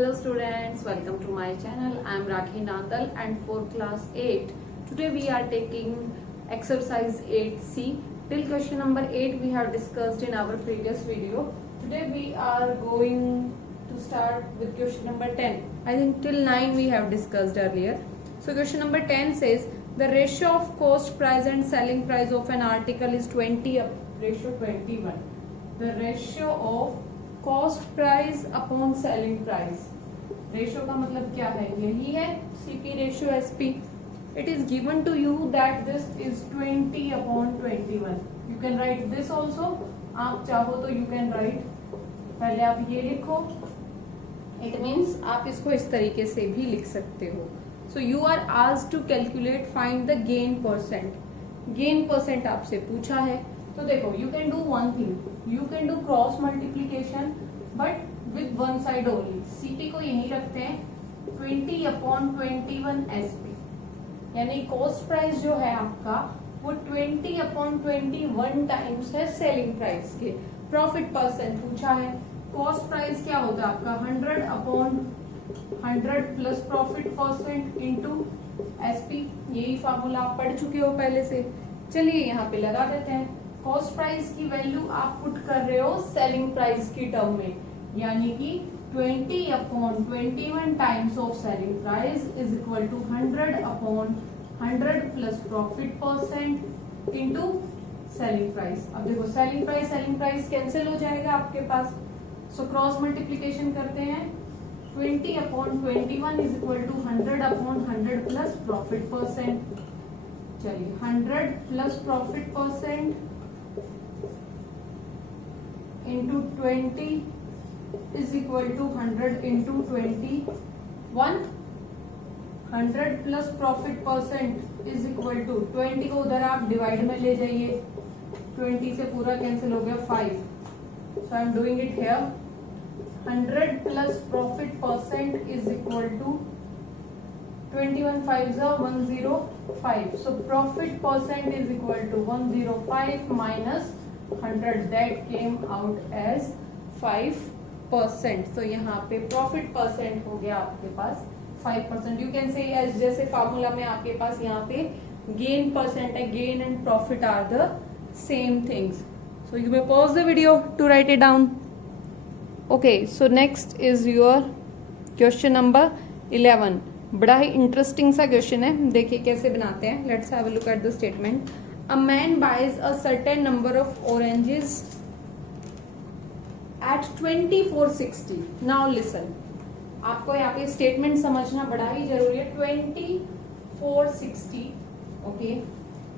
Hello students, welcome to my channel. I am Rakhi Nandal and for class 8. Today we are taking exercise 8C. Till question number 8 we have discussed in our previous video. Today we are going to start with question number 10. I think till 9 we have discussed earlier. So question number 10 says the ratio of cost price and selling price of an article is 20 ratio 21. The ratio of cost price upon selling price. Ratio का मतलब क्या है? यही है CP ratio SP. It is given to you that this is 20 upon 21. You can write this also. आप चाहो तो you can right, पहले आप ये लिखो. इट मीन्स आप इसको इस तरीके से भी लिख सकते हो. So you are asked to calculate find the gain percent. Gain percent आपसे पूछा है. तो देखो, you can do one thing, you can do cross multiplication but with one side only. CP को यही रखते हैं 20 अपॉन 21 एसपी. यानी कॉस्ट प्राइस जो है आपका वो 20 अपॉन 21 टाइम्स है सेलिंग प्राइस के. प्रॉफिट परसेंट पूछा है. कॉस्ट प्राइस क्या होता है आपका 100 upon 100 plus profit percent into SP. यही फॉर्मूला आप पढ़ चुके हो पहले से. चलिए यहाँ पे लगा देते हैं. कॉस्ट प्राइस की वैल्यू आप पुट कर रहे हो सेलिंग प्राइस की टर्म में, यानी कि 20 upon 21 times of selling price is equal to 100 upon 100 plus profit percent into selling price. अब देखो सेलिंग प्राइस कैंसिल हो जाएगा आपके पास. सो क्रॉस मल्टीप्लीकेशन करते हैं. 20 upon 21 is equal to 100 upon 100 plus profit percent. चलिए 100 plus profit percent into 20 is equal to 100 into 21. 100 plus profit percent is equal to 20 को उधर आप डिवाइड में ले जाइए. 20 से पूरा कैंसिल हो गया 5. So I am doing it here. 100 plus profit percent is equal to 21 5s are 105. So profit percent is equal to 105 minus 100. That came out as 5%. So यहाँ पे प्रॉफिट परसेंट हो गया आपके पास 5%. यू कैन से एज जैसे formula में आपके पास यहाँ पे गेन परसेंट है. Gain and profit are the same things. So you may pause the video to write it down. Okay, so next is your question number 11. बड़ा ही interesting सा question है. देखिए कैसे बनाते हैं. Let's have a look at the statement. A man buys a certain number of oranges at 2460. Now listen. आपको यहाँ पे स्टेटमेंट समझना बड़ा ही जरूरी है. 2460. Okay.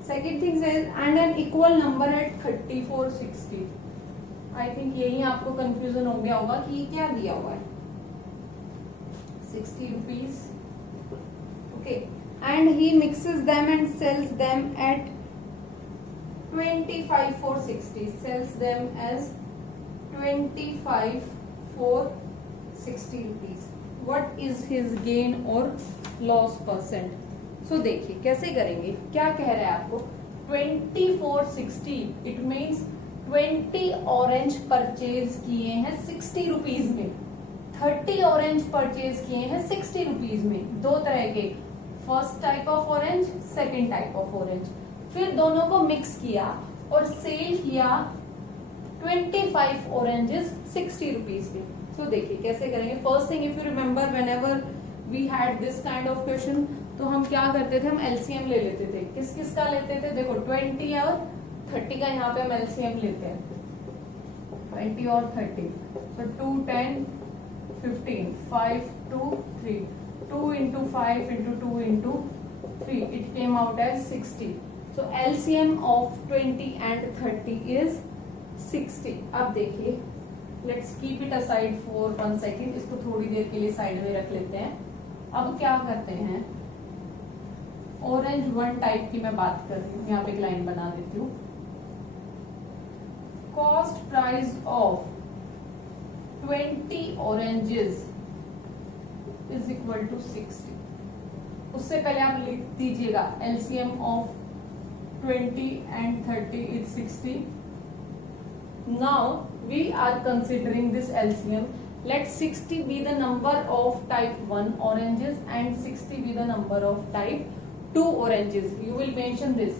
Second thing says and an equal number at 3460. I think यही आपको कंफ्यूजन हो गया होगा कि ये क्या दिया हुआ है. 60 rupees. Okay. And he mixes them and sells them at 25 for 60. Sells them as 25 for 60 rupees. What is his gain or loss percent? So देखिए कैसे करेंगे. क्या कह रहा है आपको 2460. इट मीन्स 20 ऑरेंज परचेज किए हैं 60 रुपीज में. 30 ऑरेंज परचेज किए हैं 60 रुपीज में. दो तरह के, first type of orange, second type of orange. फिर दोनों को मिक्स किया और सेल किया 25 ऑरेंजेस 60 रुपीज में. तो देखिए कैसे करेंगे. First thing, if you remember whenever we had this kind of question, तो हम क्या करते थे, हम एलसीएम ले लेते थे. किस किस का लेते थे? देखो 20 और 30 का यहाँ पे हम एलसीएम लेते हैं. 20 और 30. तो 2 10 15 5 2 3. 2 into 5 into 2 into 3. It came out as 60. So LCM of 20 and 30 is 60. अब देखिए, let's keep it aside for 1 second. इसको थोड़ी देर के लिए साइड में रख लेते हैं. अब क्या करते हैं, ऑरेंज 1 टाइप की मैं बात कर रही हूँ. यहाँ पे एक लाइन बना देती हूँ. Cost price of 20 oranges is equal to 60. उससे पहले आप लिख दीजिएगा LCM of 20 and 30 is 60. Now we are considering this LCM Let 60 be the number of type 1 oranges and 60 be the number of type 2 oranges. You will mention this.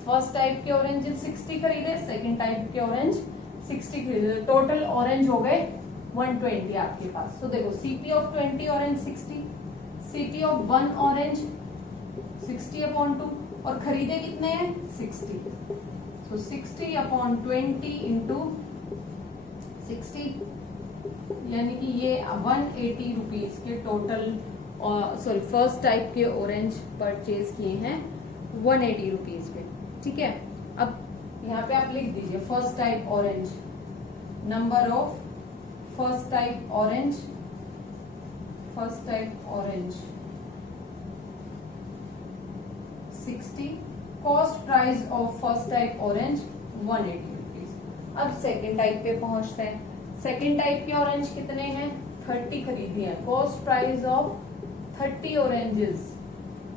First type के oranges 60 खरीदे, second type के orange 60 खरीदे, total orange हो गए 120 आपके पास. तो देखो CP of 20 orange 60, CP of 1 orange 60/2 और खरीदे कितने हैं 60. तो 60/20 इंटू 60 यानी कि ये 180 रुपीज के टोटल, सॉरी फर्स्ट टाइप के ऑरेंज परचेज किए हैं 180 रुपीज पे. ठीक है, अब यहाँ पे आप लिख दीजिए first type orange, number of first type orange, first type orange 60, cost price of first type orange 180 rupees. अब सेकेंड टाइप पे पहुंचते हैं. सेकेंड टाइप के ऑरेंज कितने हैं 30 खरीदी है, कॉस्ट प्राइस ऑफ 30 ऑरेंजेस.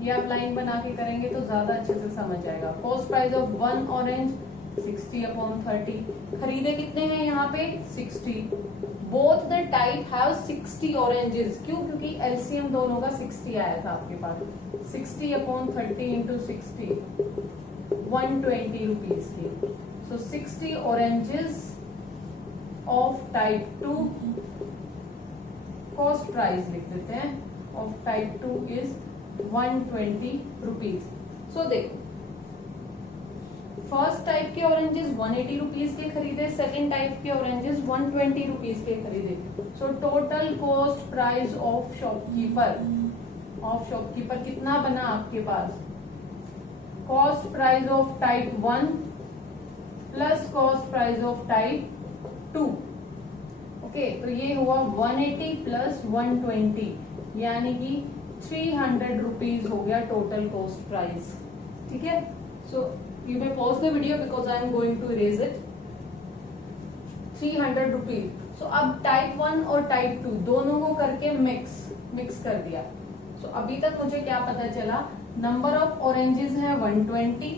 ये आप लाइन बना के करेंगे तो ज्यादा अच्छे से समझ आएगा. Cost price of 1 orange 60/30. खरीदे कितने हैं यहाँ पे 60. Both the type have 60 oranges. क्यों? क्योंकि एलसीएम दोनों का 60 आया था आपके पास. 60/30 इंटू 60 120 रुपीज की. So 60 oranges of type 2, cost price लिख देते हैं of type 2 is 120 rupees. So देखो फर्स्ट टाइप के ऑरेंजेस 180 रुपीज के खरीदे, सेकेंड टाइप के ऑरेंजेस 120 रुपीज के खरीदे. So total cost price of shopkeeper कितना बना आपके पास, cost price of type 1 plus cost price of type 2. Okay, तो ये हुआ 180 प्लस 120 यानी कि 300 रुपीज हो गया टोटल कॉस्ट प्राइस. ठीक है, so you may pause the video because I am going to erase it. 300 rupees. So अब टाइप 1 और टाइप 2 दोनों को करके मिक्स कर दिया. सो अभी तक मुझे क्या पता चला, नंबर ऑफ ऑरेंजेस है 120,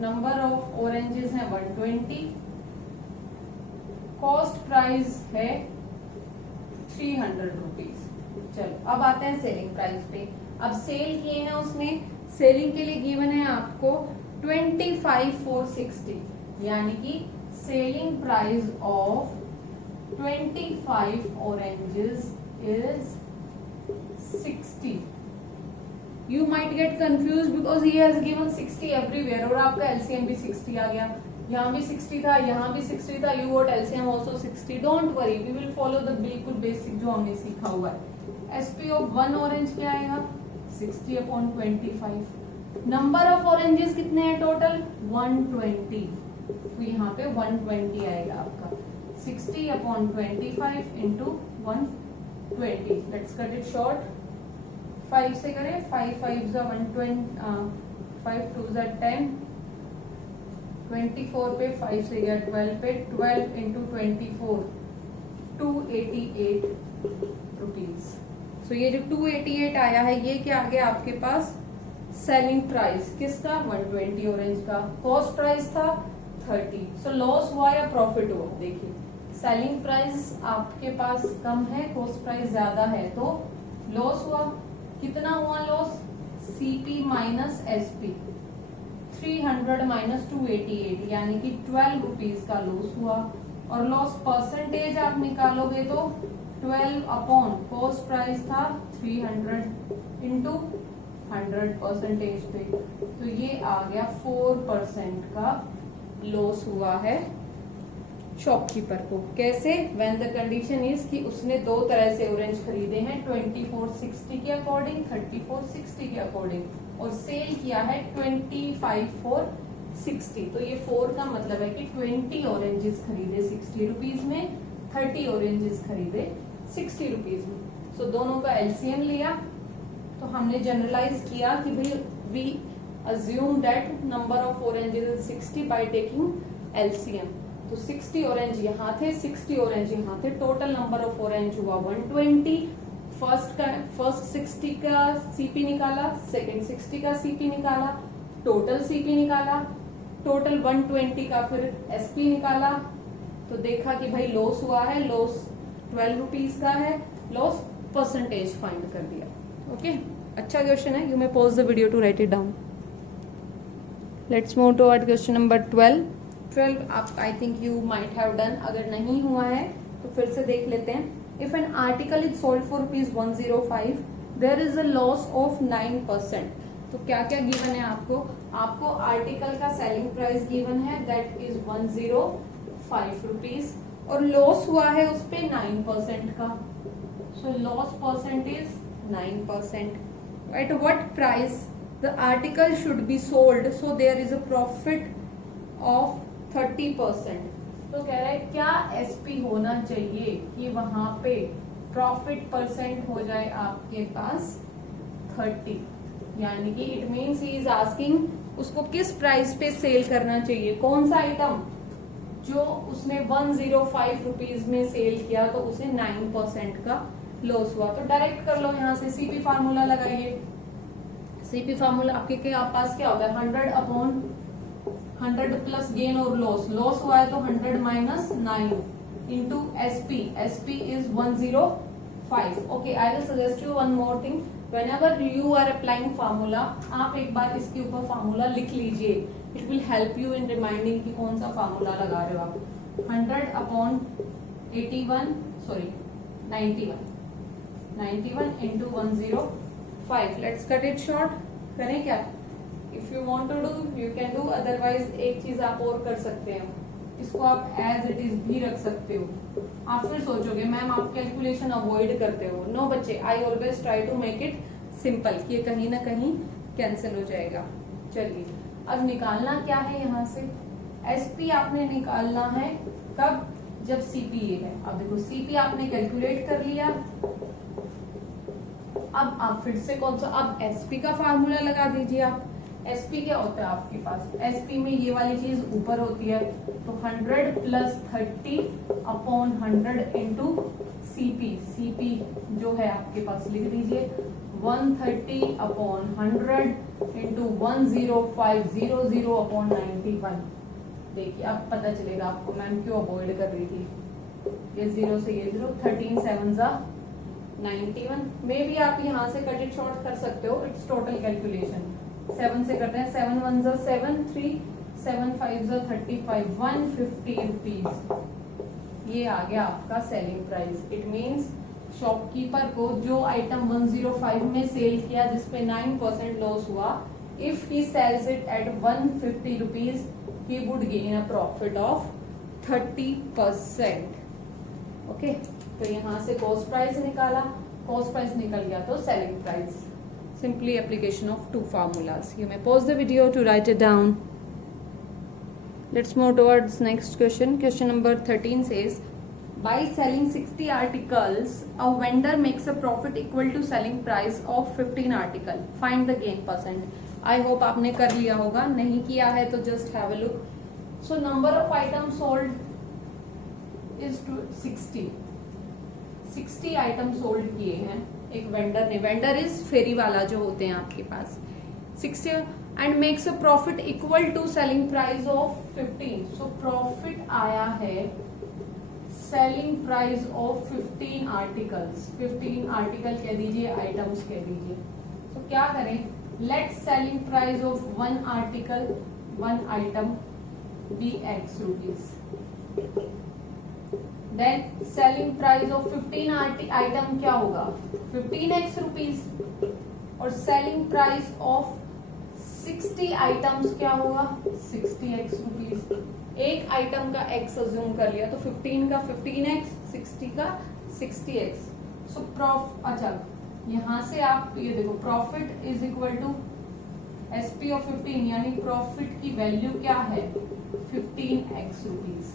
नंबर ऑफ ऑरेंजेस है 120, कॉस्ट प्राइस है 300 रुपीज. चलो अब आते हैं सेलिंग प्राइस पे. अब सेल किए हैं उसने, सेलिंग के लिए गिवन है आपको 25,460 यानी कि selling price of 25 oranges is 60. You might get confused because he has given 60 everywhere और आपका एलसीएम भी 60 आ गया. यहाँ भी 60 था, यहाँ भी 60 था. You got LCM also 60. Don't worry, we will follow the बिल्कुल बेसिक जो हमने सीखा हुआ है. SP of 1 ऑरेंज क्या आएगा 60/25. नंबर ऑफ ऑरेंजेस कितने हैं टोटल 120. तो यहाँ पे 120 आएगा आपका. 60/25 into 120. Let's cut it short. 5 से करें, 5 5 120, 5 2 10, 24 पे 5 से गया 12 पे, 12 इंटू 24 288 रुपीज. सो ये जो 288 आया है ये क्या आ गया आपके पास, सेलिंग प्राइस किसका 120 ऑरेंज का. कॉस्ट प्राइस था 30. सो लॉस हुआ या प्रॉफिट हुआ. देखिए सेलिंग प्राइस आपके पास कम है, कॉस्ट प्राइस ज्यादा है तो लॉस हुआ. कितना हुआ loss, CP minus SP 300 minus 288 यानी कि 12 रुपीज का लॉस हुआ. और लॉस परसेंटेज आप निकालोगे तो 12 अपॉन कॉस्ट प्राइस था 300 इंटू 100% पे, तो ये आ गया 4% का लॉस हुआ है शॉपकीपर को. कैसे, व्हेन द कंडीशन इज कि उसने दो तरह से ऑरेंज खरीदे हैं 2460 के अकॉर्डिंग, 3460 के अकॉर्डिंग, और सेल किया है 25,460. तो ये 4 का मतलब है कि 20 ऑरेंजेस खरीदे 60 रुपीज में, 30 ऑरेंजेस खरीदे 60 रुपीज में. सो दोनों का एलसीएम लिया तो हमने जनरलाइज किया कि भाई we assume that number of oranges is 60 by taking LCM. तो 60 ऑरेंज यहाँ थे, 60 ऑरेंज यहाँ थे, टोटल नंबर ऑफ ऑरेंज हुआ 120. फर्स्ट 60 का सीपी निकाला, सेकंड 60 का सीपी निकाला, टोटल सीपी निकाला, टोटल 120 का फिर एसपी निकाला. तो देखा कि भाई लॉस हुआ है, लॉस 12 रुपीज का है, लॉस परसेंटेज फाइंड कर दिया। ओके, अच्छा क्वेश्चन है, you may pause the video to write it down. Let's move toward question number 12 आप I think you might have done, अगर नहीं हुआ है तो फिर से देख लेते हैं। If an article is sold for ₹105 there is a loss of 9%। तो क्या क्या गिवन है आपको आर्टिकल का सेलिंग प्राइस गिवन है दैट इज 105 रुपीज और लॉस हुआ है उस पे 9% का। So loss percent is 9%. At what price the article should be sold so there is a profit of 30%. तो कह रहा है क्या एसपी होना चाहिए कि वहां पे प्रॉफिट परसेंट हो जाए आपके पास 30, यानी कि it means he is asking उसको किस प्राइस पे सेल करना चाहिए, कौन सा आइटम जो उसने 105 रुपीज में सेल किया तो उसे 9% का लॉस हुआ। तो डायरेक्ट कर लो, यहाँ से सीपी फार्मूला लगाइए। सीपी फार्मूला आपके पास क्या होता है 100/100 प्लस गेन और लॉस हुआ है तो 100 minus 9 into SP. SP is 105। Okay, I will suggest you one more thing, whenever you are applying formula आप एक बार इसके ऊपर फार्मूला लिख लीजिए, it will help you in reminding कि कौन सा फार्मूला लगा रहे हो आप। 91 into 105. Let's cut it short. करें क्या? If you want to do, you can do. Otherwise एक चीज आप और कर सकते हैं, इसको आप as it is भी रख सकते हो। आप फिर सोचोगे मैम आप कैलकुलेशन अवॉइड करते हो। नो बच्चे, I always try to make it simple कि ये कहीं ना कहीं कैंसिल हो जाएगा। चलिए अब निकालना क्या है यहाँ से, एसपी आपने निकालना है कब, जब सीपीए है। अब देखो सीपी आपने कैलकुलेट कर लिया, अब आप फिर से कौन सा, अब एसपी का फार्मूला लगा दीजिए आप। एसपी क्या होता है आपके पास, एसपी में ये वाली चीज ऊपर होती है तो 100 प्लस 30/100 इंटू सीपी। सीपी जो है आपके पास लिख दीजिए 130/100 इंटू 10500/91। देखिए अब पता चलेगा आपको मैम क्यों अवॉइड कर रही थी, ये 0 से ये 0, 13 7 91। मे भी आप यहाँ से कट इट शॉर्ट कर सकते हो, इट्स टोटल कैलकुलेशन। 7 से करते हैं, 7 1 7 3 7 5 35 150 रुपीज। ये आ गया आपका selling price. It means shopkeeper को जो आइटम 105 में सेल किया जिसपे 9% लॉस हुआ, if he sells it at 150 rupees he would gain a profit of 30%. Okay, तो यहाँ से कॉस्ट प्राइस निकाला, कॉस्ट प्राइस निकल गया तो selling price. Simply application of two formulas. You may pause the video to write it down. Let's move towards next question. Question number 13 says by selling 60 articles a vendor makes a profit equal to selling price of 15 article. Find the gain percent. I hope आपने कर लिया होगा, नहीं किया है तो just have a look. So number of item sold is 60 item sold किए हैं एक वेंडर ने। वेंडर इज फेरी वाला जो होते हैं आपके पास। 60 and makes a profit equal to selling price of 15। सो प्रॉफिट आया है selling price of 15 articles. 15 article कह दीजिए, आइटम्स कह दीजिए। तो क्या करें, let selling price of one article, one item be X rupees. Then selling price of 15 item क्या होगा 15X rupees, और selling price of 60 items क्या होगा 60X rupees। एक आइटम का X अज्यूम कर लिया तो 15 का 15X, 60 का 60X। सो अच्छा यहाँ से आप ये देखो profit is equal to SP of 15, यानी प्रॉफिट की वैल्यू क्या है 15x रुपीज।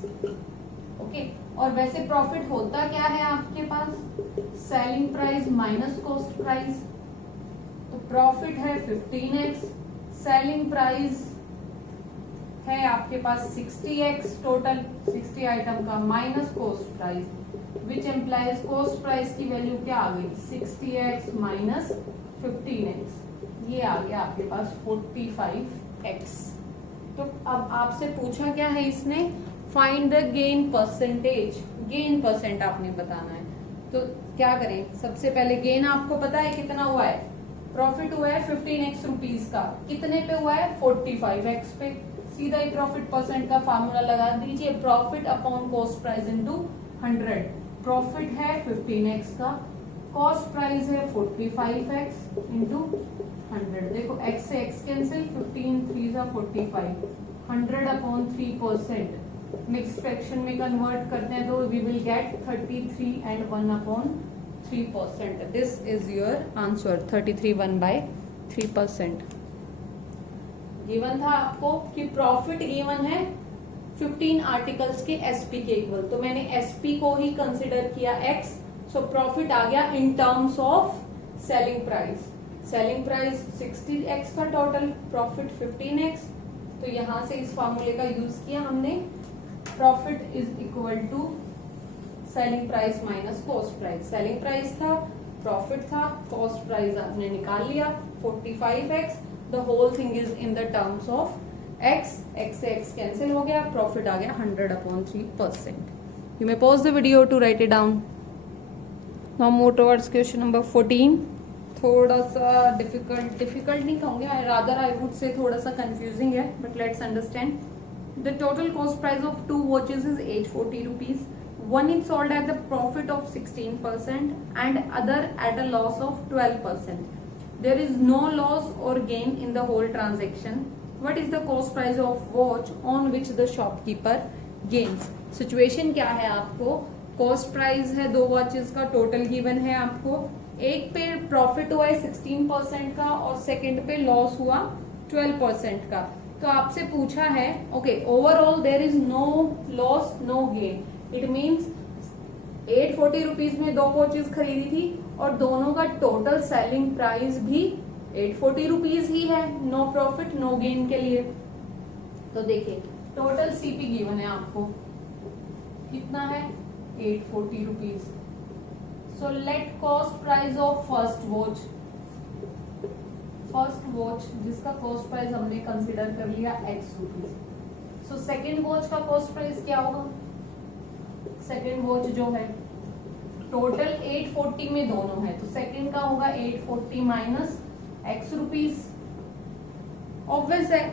ओके, और वैसे प्रॉफिट होता क्या है आपके पास, selling price minus cost price. तो प्रॉफिट है 15x, सेलिंग प्राइस है आपके पास 60x टोटल 60 आइटम का minus cost price, which implies cost price की वैल्यू क्या आ गई 60x माइनस 15x। ये आ गया आपके पास 45x। तो अब आपसे पूछा क्या है इसने, find the gain percentage. Gain percent आपने बताना है। तो क्या करें, सबसे पहले गेन आपको पता है कितना हुआ है, प्रॉफिट हुआ है 15x रुपीज का, कितने पे हुआ है 45x पे, सीधा ही प्रॉफिट परसेंट का फार्मूला लगा दीजिए, profit upon cost price into 100। Profit है 15x का, कॉस्ट प्राइस है 45x इंटू 100। देखो x से x cancel, 15 3 45, 100 upon 3%, mix fraction में कन्वर्ट करते हैं तो we will get 33 and 1 upon 3%। This is your answer, 33 1/3%। Given था आपको कि प्रॉफिट गिवन है 15 आर्टिकल्स के एसपी के इक्वल, तो मैंने एसपी को ही कंसिडर किया x, सो प्रॉफिट आ गया in terms of selling price. Selling price 60x का टोटल, प्रॉफिट 15x, तो यहां से इस फॉर्मूले का यूज किया हमने, profit is equal to selling price minus cost price. Selling price था, प्रॉफिट था, कॉस्ट प्राइस आपने निकाल लिया 45x, the whole thing is in the terms of x, x से x कैंसिल हो गया, प्रॉफिट आ गया 100 upon 3%। You may pause the video to write it down. Now move towards question number 14। थोड़ा सा डिफिकल्ट नहीं कहूंगे, रादर आई वुड से थोड़ा सा कंफ्यूजिंग है, but let's understand. The total cost price of 2 watches is 840 rupees. One is sold at the profit of 16% and other at a loss of 12%. There is no loss or gain in the whole transaction. What is the cost price of watch on which the shopkeeper gains? Situation क्या है आपको, cost price है 2 watches का, total given है आपको, एक पे profit हुआ है 16% का और सेकंड पे लॉस हुआ 12% का। तो आपसे पूछा है okay overall there is no loss no gain, it means 840 rupees में 2 वॉचेस खरीदी थी और दोनों का टोटल सेलिंग प्राइस भी 840 रुपीज ही है, नो प्रॉफिट नो गेन के लिए। तो देखिए टोटल सीपी गिवन है आपको, कितना है 840 rupees. So let cost price of first watch जिसका कॉस्ट प्राइस हमने कंसिडर कर लिया x rupees. So second watch का कॉस्ट प्राइस क्या होगा, सेकेंड वॉच जो है टोटल 840 में दोनों है, तो सेकेंड का होगा 840 माइनस x रुपीज, ऑब्वियस है।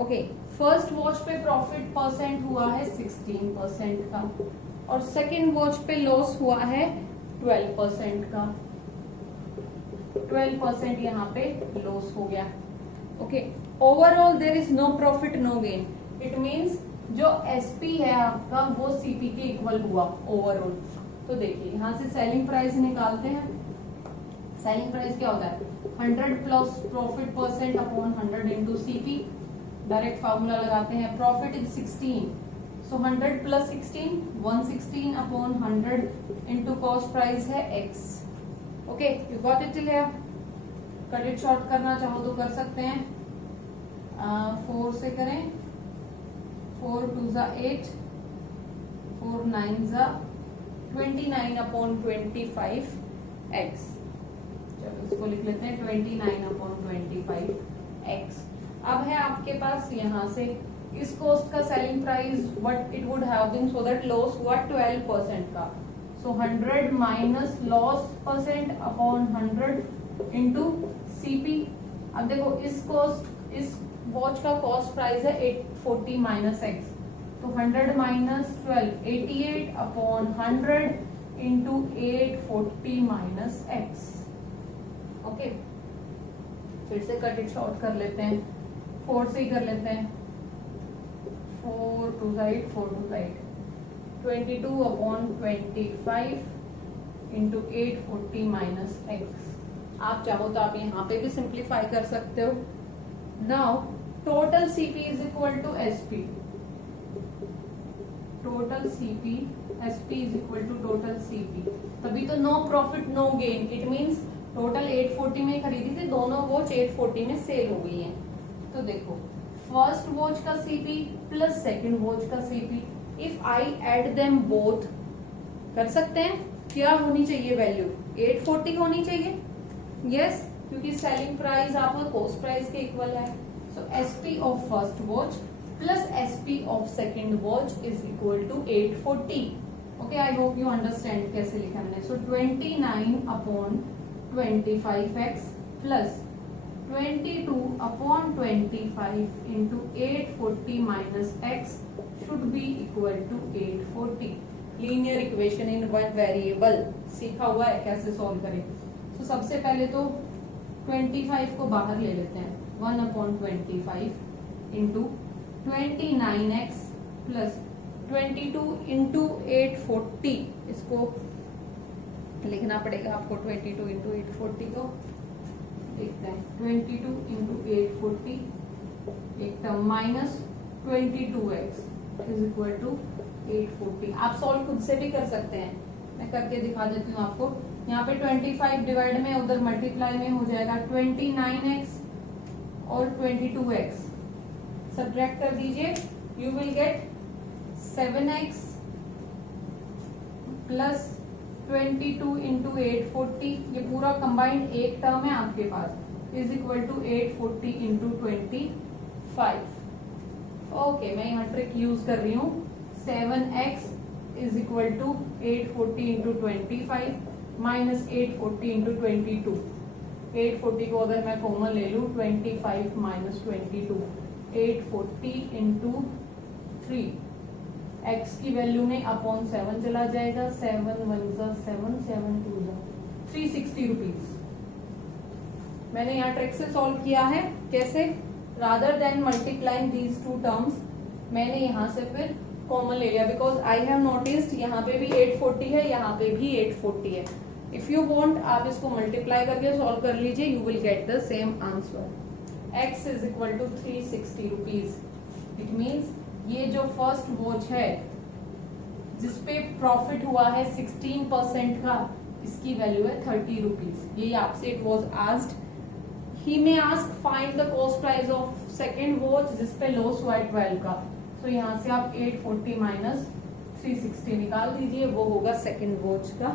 ओके फर्स्ट वॉच पे प्रॉफिट परसेंट हुआ है 16% का और सेकेंड वॉच पे लॉस हुआ है 12% का, 12% यहाँ पे लॉस हो गया। Okay overall there is no profit no gain, it means जो एसपी है आपका वो सीपी के इक्वल हुआ ओवरऑल। तो देखिए यहाँ से सेलिंग प्राइस निकालते हैं, सेलिंग प्राइस क्या होता है 100 plus profit percent upon 100 into CP, direct formula लगाते हैं, profit is 16, so 100 plus 16 116 upon 100 into cost price है x। Okay you got it till here, cut it short करना चाहो तो कर सकते हैं, 4 से करें, 4 2 8, 4 9 29 अपॉन 25x। चलो इसको लिख लेते हैं 29 अपॉन 25x। अब है आपके पास यहाँ से इस कोस्ट का selling price what it would have been, so that loss हुआ 12% का, so 100 minus loss percent upon 100 into CP. अब देखो इस वॉच का कॉस्ट प्राइस है 840 माइनस एक्स, तो 100 minus 12 88 upon 100 into 840 minus x. Okay फिर से कट इट शॉर्ट कर लेते हैं, 4 से ही कर लेते हैं, 4 2 8 4 2 8 22 अपॉन 25 इंटू 840 माइनस एक्स। आप चाहो तो आप यहाँ पे भी सिंप्लीफाई कर सकते हो। Now total CP is equal to SP, total CP SP is equal to total CP, तभी तो no profit no gain, it means total 840 में खरीदी थी, दोनों वॉच 840 में सेल हो गई हैं। तो देखो फर्स्ट वॉच का सीपी प्लस सेकंड वॉच का CP, if I add them both, कर सकते हैं, क्या होनी चाहिए वैल्यू 840 होनी चाहिए, यस क्योंकि सेलिंग प्राइस आपका कॉस्ट प्राइस के इक्वल है। So SP of first watch plus SP of second watch is equal to 840। Okay, I hope you understand कैसे लिखा हमने. So 29/25x plus 22/25 into 840 minus x should be equal to 840. Linear equation in one variable सीखा हुआ है कैसे solve करें. तो सबसे पहले तो 25 को बाहर ले लेते हैं. 1/25 इंटू 29x प्लस 22 इंटू 840. इसको लिखना पड़ेगा आपको. 22 इंटू 840 को देखते हैं. 22 इंटू 840 एक term minus 22x is equal to 840. आप सॉल्व खुद से भी कर सकते हैं, मैं करके दिखा देती हूँ आपको. यहाँ पे 25 डिवाइड में उधर मल्टीप्लाई में हो जाएगा 29x और 22x सब्ट्रैक्ट कर दीजिए. You will get 7x plus 22 into 840. ये पूरा कंबाइंड एक टर्म है आपके पास. Is equal to 840 into 25. Okay, मैं यहाँ ट्रिक यूज कर रही हूँ. 7x is equal to 840 into 25 minus 840 into 22. 840 को अगर मैं कॉमन ले लूँ 25 माइनस 22 840 इंटू 3. x की वैल्यू में अपॉन 7 चला जाएगा. 7 1 7 7 2 360 रुपीज. मैंने यहाँ ट्रिक से सॉल्व किया है. कैसे? Rather than multiplying these two terms मैंने यहाँ से फिर कॉमन ले लिया. बिकॉज आई हैव नोटिस्ड यहाँ पे भी 840 है, यहाँ पे भी 840 है. इफ यू वांट आप इसको मल्टीप्लाई करके सॉल्व कर लीजिए. You will get the same answer. x is equal to 360 rupees. It means ये जो फर्स्ट वॉच है जिसपे प्रॉफिट हुआ है 16% का, इसकी वैल्यू है 30 रुपीज. ये आपसे it was asked. He may ask find the cost price of second watch जिसपे लॉस हुआ है 12 का. तो यहाँ से आप 840 माइनस 360 निकाल दीजिए. वो होगा सेकेंड वॉच का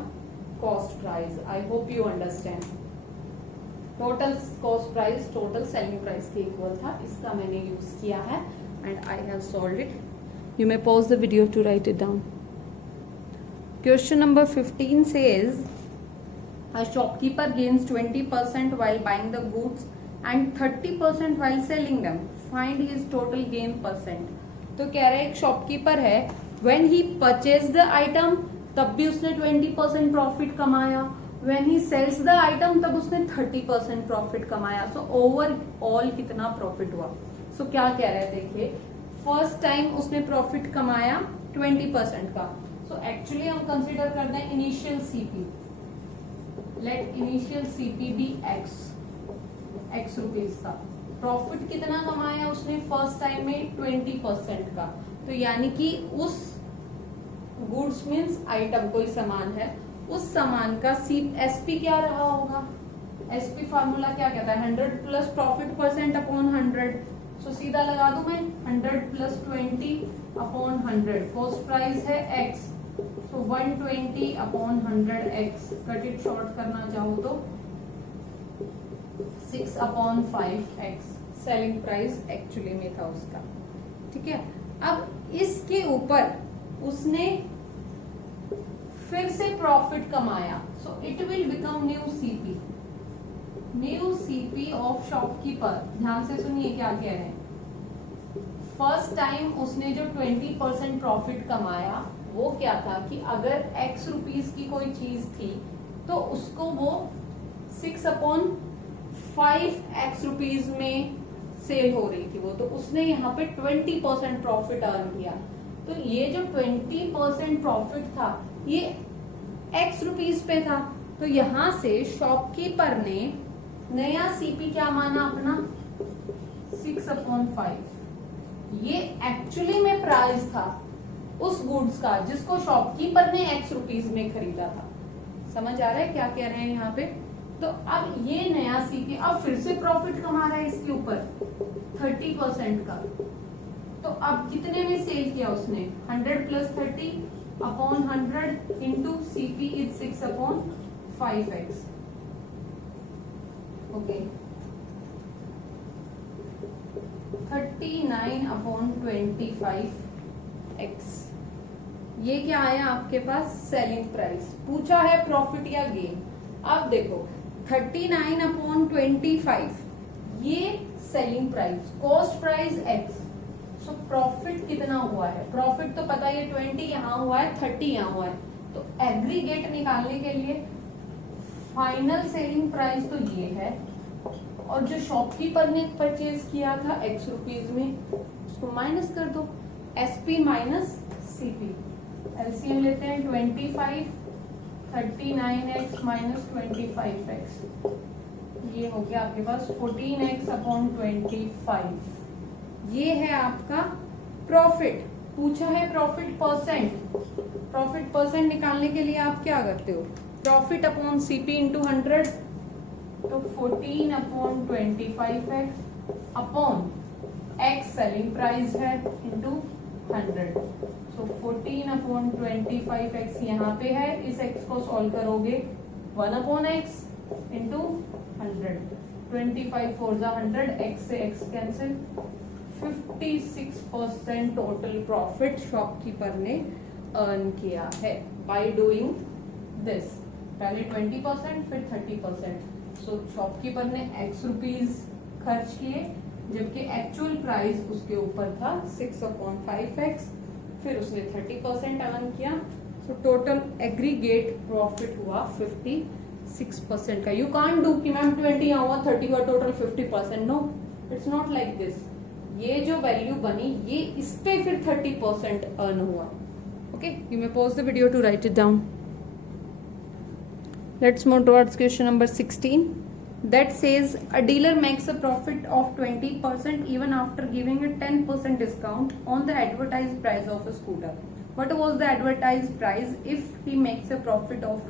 cost price. I hope you understand. Total cost price total selling price के इक्वल था. इसका मैंने यूज किया है and I have solved it. You may pause the video to write it down. Question number 15 says a shopkeeper gains 20% while buying the goods and 30% while selling them. Find his total gain percent. तो कह रहा है एक shopkeeper है, when he purchased the item तब भी उसने 20% profit कमाया, when he sells the item तब उसने 30% प्रॉफिट कमाया. सो ओवरऑल कितना प्रॉफिट हुआ. सो क्या कह रहे हैं देखिए. फर्स्ट टाइम उसने प्रॉफिट कमाया 20% का. सो एक्चुअली हम कंसीडर करते हैं initial CP. Let initial CP be x rupees का. प्रॉफिट कितना कमाया उसने फर्स्ट टाइम में 20% का. तो यानी कि उस गुड्स मीन्स आइटम कोई सामान है, उस सामान का एसपी क्या रहा होगा. एसपी फार्मूला क्या कहता है 100 प्लस प्रॉफिट परसेंट अपॉन 100. सो सीधा लगा दूं मैं 100 प्लस 20 अपॉन 100. कॉस्ट प्राइस है x. So 120 upon 100x. Cut it short करना चाहो तो 6 upon 5x selling price actually में था उसका. ठीक है. अब इसके ऊपर उसने फिर से प्रॉफिट कमाया. So it will become new CP. New CP of shopkeeper. ध्यान से सुनिए क्या कह रहे हैं. फर्स्ट टाइम उसने जो 20% प्रॉफिट कमाया वो क्या था कि अगर x रुपीज की कोई चीज थी तो उसको वो 6/5x रुपीज में सेल हो रही थी वो, तो उसने यहाँ पे 20% प्रॉफिट अर्न किया. तो ये जो 20% प्रॉफिट था ये x रुपीज पे था. तो यहाँ से शॉपकीपर ने नया सीपी क्या माना अपना 6/5. ये एक्चुअली में प्राइस था उस गुड्स का जिसको शॉपकीपर ने x रुपीज में खरीदा था. समझ आ रहा है क्या कह रहे हैं यहाँ पे. तो अब ये नया सीपी अब फिर से प्रॉफिट कमा रहा है इसके ऊपर 30% का. तो अब कितने में सेल किया उसने 100 plus 30 upon 100 into CP is 6/5x. Okay 39/25x. ये क्या आया आपके पास सेलिंग प्राइस, पूछा है प्रॉफिट या गेन। अब देखो 39/25 ये selling price, cost price x, so profit कितना हुआ है, प्रॉफिट तो पता है 20 यहाँ हुआ है, 30 यहाँ हुआ है, तो एग्रीगेट निकालने के लिए फाइनल सेलिंग प्राइस तो ये है, और जो शॉपकीपर ने परचेज किया था x रुपीज में उसको माइनस कर दो, SP माइनस CP, एलसीएम लेते हैं 25, 39x माइनस 25x, ये हो गया आपके पास 14x/25, ये है आपका प्रॉफिट। पूछा है प्रॉफिट परसेंट, प्रॉफिट परसेंट निकालने के लिए आप क्या करते हो, प्रॉफिट अपॉन CP इंटू 100, तो 14/25x upon x selling price है इंटू 100, सो 14/25x यहाँ पे है, इस x को सॉल्व करोगे 1/x इंटू 100, 25 4 100, x से x cancel, 56% total profit shopkeeper ने अर्न किया है बाय डूइंग दिस। पहले 20% फिर 30%, सो शॉपकीपर ने x रुपीज खर्च किए, जबकि एक्चुअल प्राइस उसके ऊपर था 6/5x, फिर उसने 30% अर्न किया, सो टोटल एग्रीगेट प्रॉफिट हुआ 56% का। यू कांट डू कि मैम 20 यहाँ हुआ 30 हुआ total 50%, no, it's not like this. ये जो वैल्यू बनी ये इस पे फिर 30% अर्न हुआ। Okay, you may pause the video to write it down. Let's move towards question number 16 that says a dealer makes a profit of 20% even after giving a 10% discount on the advertised price of a scooter. What was the advertised price if he makes a profit of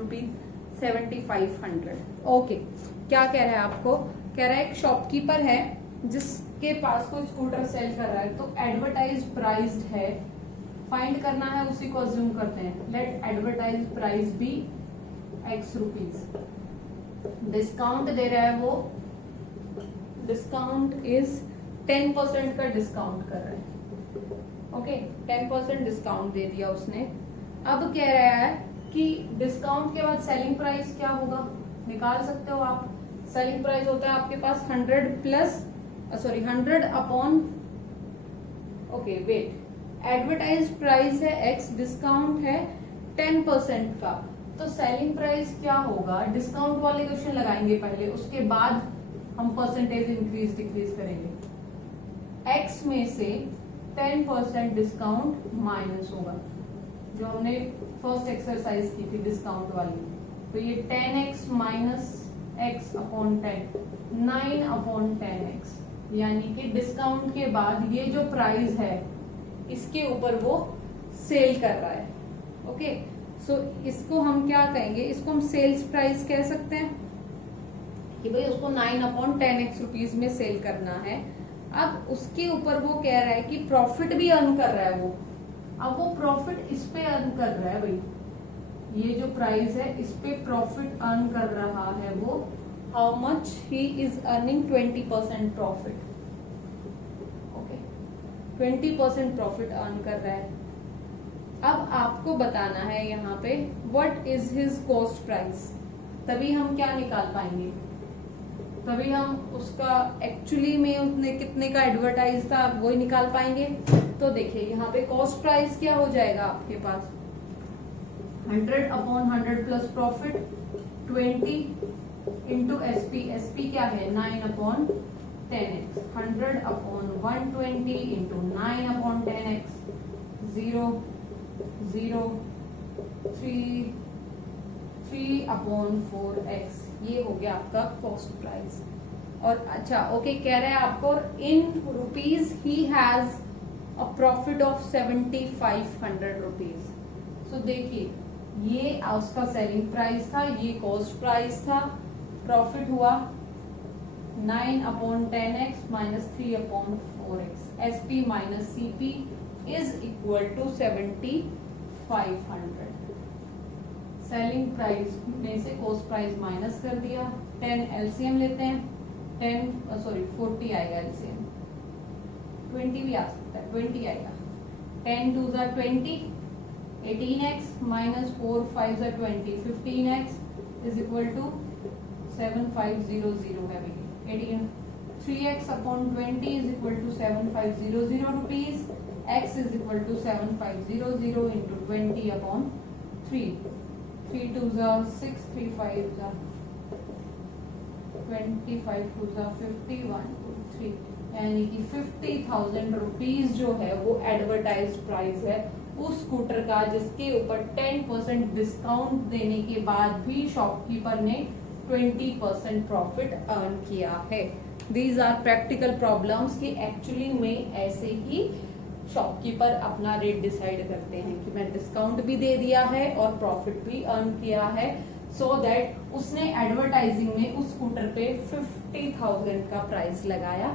₹7,500? Okay, क्या कह रहा है आपको, कह रहा है एक shopkeeper है जिसके पास कोई स्कूटर सेल कर रहा है, तो एडवर्टाइज प्राइस है, फाइंड करना है, उसी को अज्यूम करते हैं, let advertise price be x rupees, discount दे रहा है वो, डिस्काउंट इज 10% का डिस्काउंट कर रहा है। ओके, 10% डिस्काउंट दे दिया उसने। अब कह रहा है कि डिस्काउंट के बाद सेलिंग प्राइस क्या होगा, निकाल सकते हो आप। सेलिंग प्राइस होता है आपके पास 100 upon, okay wait, advertise price है x, डिस्काउंट है 10% का, तो सेलिंग प्राइस क्या होगा, डिस्काउंट वाले क्वेश्चन लगाएंगे पहले, उसके बाद हम परसेंटेज इंक्रीज डिक्रीज करेंगे। x में से 10% डिस्काउंट माइनस होगा, जो हमने फर्स्ट एक्सरसाइज की थी डिस्काउंट वाली, तो ये 10x minus x upon 10, 9/10x, यानी कि डिस्काउंट के बाद ये जो प्राइस है इसके ऊपर वो सेल कर रहा है। ओके, सो इसको हम क्या कहेंगे, इसको हम सेल्स प्राइस कह सकते हैं कि भाई उसको 9/10x रुपीज में सेल करना है। अब उसके ऊपर वो कह रहा है कि प्रॉफिट भी अर्न कर रहा है वो, अब वो प्रॉफिट इस पे अर्न कर रहा है, भाई ये जो प्राइस है इस पे प्रॉफिट अर्न कर रहा है वो, how much he is earning 20% profit. Okay, 20% profit earn कर रहा है। अब आपको बताना है यहाँ पे what is his cost price, तभी हम क्या निकाल पाएंगे, तभी हम उसका एक्चुअली में उसने कितने का एडवर्टाइज था वही निकाल पाएंगे। तो देखिए यहाँ पे कॉस्ट प्राइस क्या हो जाएगा आपके पास, 100/100 प्लस प्रॉफिट 20 इंटू SP क्या है 9/10x, 100/120 इंटू 9/10x, 0 0 3/4x, ये हो गया आपका कॉस्ट प्राइस। और अच्छा ओके, कह रहे हैं आपको in rupees he has a profit of 7,500 rupees. So देखिए ये उसका सेलिंग प्राइस था, ये कॉस्ट प्राइस था, प्रॉफिट हुआ 9/10x minus 3/4x, SP minus CP is equal to 7,500। Selling price में से कॉस्ट प्राइस माइनस कर दिया, 10 एलसीएम लेते हैं, 40 आएगा एलसीएम, 20 भी आ सकता है, 20 आएगा, 10 2 20, 18x minus 4 5s are 20, 15x is equal to 7500 है भैया 18, 3x upon 20 is equal to 7500 rupees, x is equal to 7500 into 20 upon 3, 3 2s are 6, 3 5s are 25 2s are 50, 1 2 3, यानी कि 50,000 रुपीज जो है वो एडवर्टाइज प्राइस है उस स्कूटर का, जिसके ऊपर 10% डिस्काउंट देने के बाद भी शॉपकीपर ने 20% प्रॉफिट अर्न किया है। दीज आर प्रैक्टिकल प्रॉब्लम्स कि एक्चुअली में ऐसे ही शॉपकीपर अपना रेट डिसाइड करते हैं कि मैं डिस्काउंट भी दे दिया है और प्रॉफिट भी अर्न किया है, सो दैट उसने एडवर्टाइजिंग में उस स्कूटर पे 50,000 का प्राइस लगाया।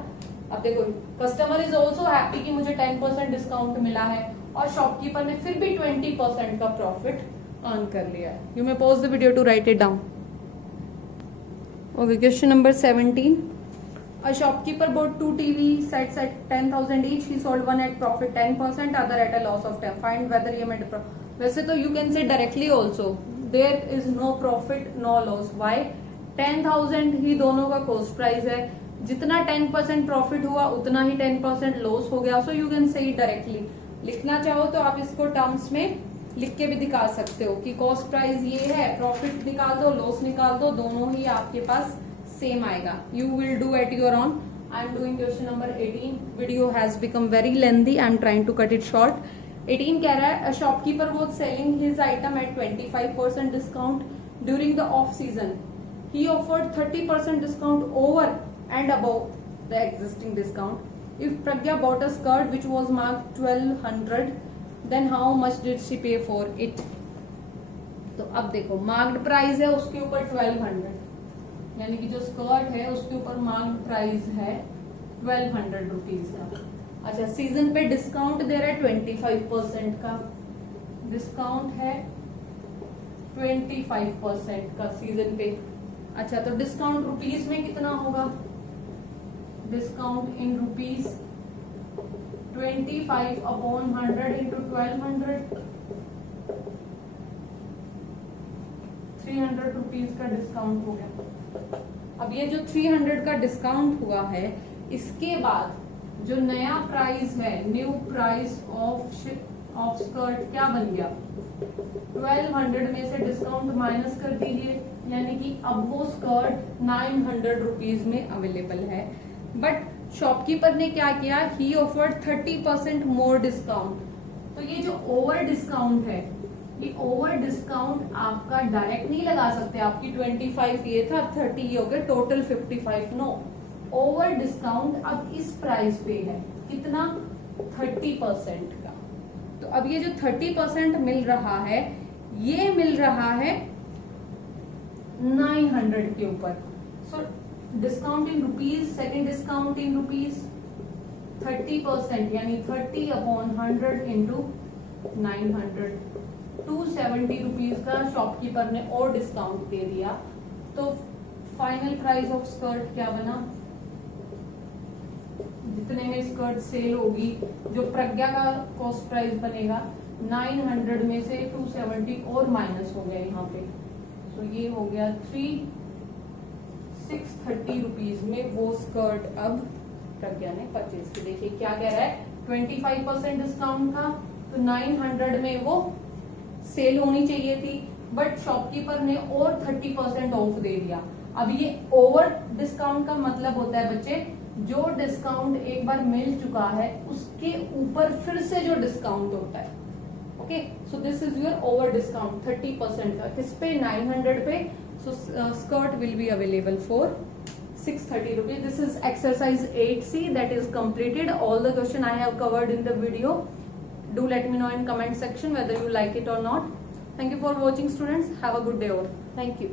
अब देखो कस्टमर इज ऑल्सो हैप्पी कि मुझे 10% डिस्काउंट मिला है और शॉपकीपर ने फिर भी 20% का प्रॉफिट अर्न कर लिया है। You may pause the video to write it down. Okay, question number 17। A shopkeeper bought 2 TV sets at 10,000 each. He sold one at profit 10%, other at a loss of 10. Find whether he made a profit. वैसे तो you can say directly also there is no profit no loss. Why? 10,000 ही दोनों का cost price है, जितना 10% profit हुआ उतना ही 10% loss हो गया। सो यू कैन से डायरेक्टली, लिखना चाहो तो आप इसको टर्म्स में लिख के भी दिखा सकते हो कि कॉस्ट प्राइस ये है, प्रॉफिट निकाल दो, लॉस निकाल दो, दोनों ही आपके पास सेम आएगा। You will do at your own. I am doing question number 18। Video has become very lengthy, I am trying to cut it short. 18 कह रहा है a shopkeeper was selling his item at 25% discount during the off season. He offered 30% discount over and above the existing discount. If Pragya bought a skirt which was marked 1200, then how much did she pay for it? तो अब देखो marked price है उसके ऊपर 1200, यानी कि जो skirt है उसके ऊपर मार्क्ड प्राइस है 1200 रुपीज का। अच्छा, सीजन पे डिस्काउंट दे रहा है 25% का, डिस्काउंट है 25% का सीजन पे। अच्छा, तो डिस्काउंट रुपीज में कितना होगा? Discount in rupees 25 upon 100 into 1200, 300 rupees का डिस्काउंट हो गया। अब ये जो 300 का डिस्काउंट हुआ है, इसके बाद जो नया प्राइस है, न्यू प्राइस ऑफ स्कर्ट क्या बन गया? 1200 में से डिस्काउंट माइनस कर दीजिए, यानी कि अब वो स्कर्ट 900 रुपीज में अवेलेबल है। बट शॉपकीपर ने क्या किया? ही ऑफर्ड 30% मोर डिस्काउंट। तो ये जो ओवर डिस्काउंट है, ये ओवर डिस्काउंट आपका डायरेक्ट नहीं लगा सकते। आपकी 25 ये था, 30 ये हो गया, टोटल 55। नो, ओवर डिस्काउंट अब इस प्राइस पे है कितना? 30% का। तो अब ये जो 30% मिल रहा है, ये मिल रहा है 900 के ऊपर। So discount in rupees, second discount in rupees 30%, यानी 30 अपॉन 100 इंटू 900, 270 रुपीज का शॉपकीपर ने और डिस्काउंट दे दिया। तो फाइनल प्राइस ऑफ स्कर्ट क्या बना? जितने में स्कर्ट सेल होगी, जो प्रज्ञा का कॉस्ट प्राइस बनेगा 900 में से 270 और माइनस हो गया यहाँ पे। तो ये हो गया 630 रुपीज में वो स्कर्ट अब प्रज्ञा ने परचेज की। देखिए क्या कह रहा है, 25% डिस्काउंट था तो 900 में वो सेल होनी चाहिए थी, बट शॉपकीपर ने और 30% ऑफ दे दिया। अब ये ओवर डिस्काउंट का मतलब होता है बच्चे, जो डिस्काउंट एक बार मिल चुका है उसके ऊपर फिर से जो डिस्काउंट होता है। Okay, so this is your over discount 30% का। किस पे? 900 पे। So skirt will be available for 630 rupees. This is exercise 8C that is completed. All the question I have covered in the video. Do let me know in comment section whether you like it or not. Thank you for watching students. Have a good day all. Thank you.